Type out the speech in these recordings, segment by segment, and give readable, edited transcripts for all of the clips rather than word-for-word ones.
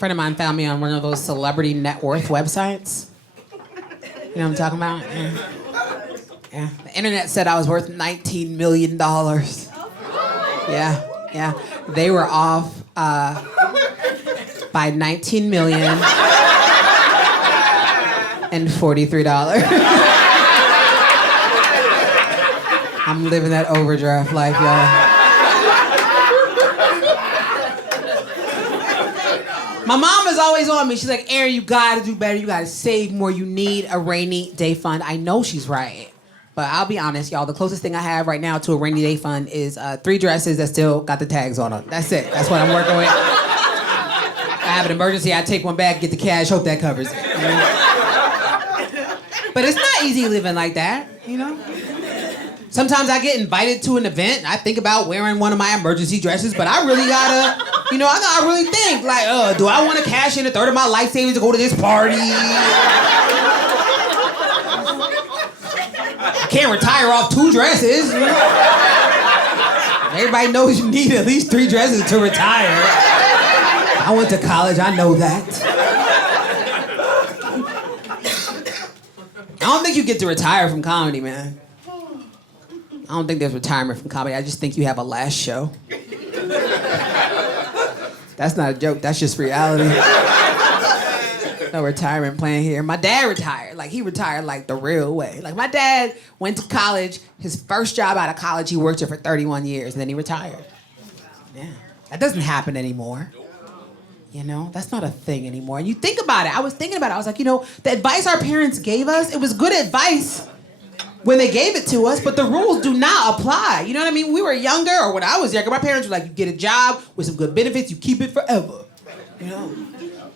friend of mine found me on one of those celebrity net worth websites. You know what I'm talking about? Yeah. The internet said I was worth $19 million. Yeah. They were off by $19 million and $43. I'm living that overdraft life, y'all. My mom is always on me. She's like, Erin, you gotta do better. You gotta save more. You need a rainy day fund. I know she's right. But I'll be honest, y'all. The closest thing I have right now to a rainy day fund is 3 dresses that still got the tags on them. That's it. That's what I'm working with. I have an emergency. I take one back, get the cash, hope that covers it. You know? But it's not easy living like that, you know? Sometimes I get invited to an event, and I think about wearing one of my emergency dresses, but I really gotta, I gotta really think, like, do I want to cash in a third of my life savings to go to this party? I can't retire off 2 dresses. Everybody knows you need at least 3 dresses to retire. I went to college, I know that. I don't think you get to retire from comedy, man. I don't think there's retirement from comedy. I just think you have a last show. That's not a joke. That's just reality. No retirement plan here. My dad retired. Like, he retired like the real way. Like, my dad went to college. His first job out of college, he worked there for 31 years, and then he retired. Yeah. That doesn't happen anymore. You know, that's not a thing anymore. And you think about it. I was thinking about it. I was like, the advice our parents gave us, it was good advice when they gave it to us, but the rules do not apply. You know what I mean? When we were younger, or when I was younger, my parents were like, you get a job with some good benefits, you keep it forever. You know?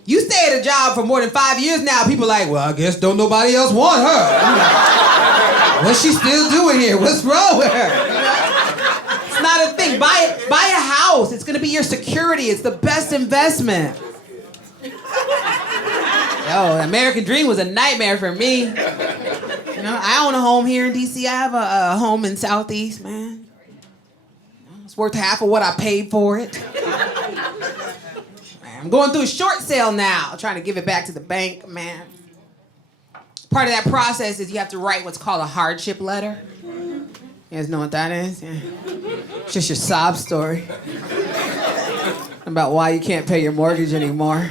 You stay at a job for more than 5 years now, people are like, well, I guess don't nobody else want her. Like, what's she still doing here? What's wrong with her? You know? It's not a thing. Buy a house. It's gonna be your security. It's the best investment. Yo, the American dream was a nightmare for me. I own a home here in D.C. I have a home in Southeast, man. It's worth half of what I paid for it. Man, I'm going through a short sale now, trying to give it back to the bank, man. Part of that process is you have to write what's called a hardship letter. You guys know what that is? Yeah. It's just your sob story about why you can't pay your mortgage anymore,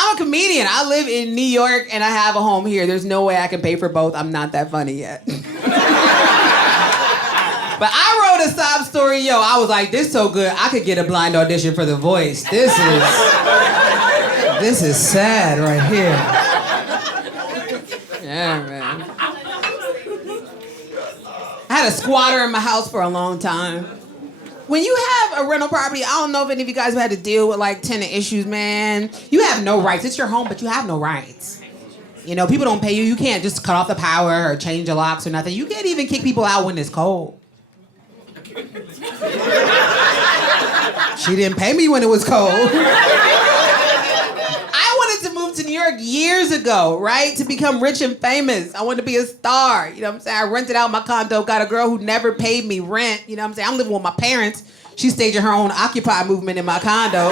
I'm a comedian. I live in New York and I have a home here. There's no way I can pay for both. I'm not that funny yet. But I wrote a sob story, I was like, this so good, I could get a blind audition for The Voice. This is sad right here. Yeah, man. I had a squatter in my house for a long time. When you have a rental property, I don't know if any of you guys have had to deal with like tenant issues, man. You have no rights. It's your home, but you have no rights. People don't pay you. You can't just cut off the power or change the locks or nothing. You can't even kick people out when it's cold. She didn't pay me when it was cold. I wanted to move to New York years ago, right? To become rich and famous. I wanted to be a star. You know what I'm saying? I rented out my condo, got a girl who never paid me rent. You know what I'm saying? I'm living with my parents. She's staging her own Occupy movement in my condo.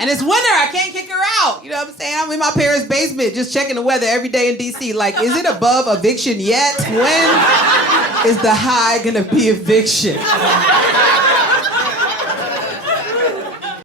And it's winter. I can't kick her out. You know what I'm saying? I'm in my parents' basement just checking the weather every day in D.C. Like, is it above eviction yet? When is the high gonna be eviction?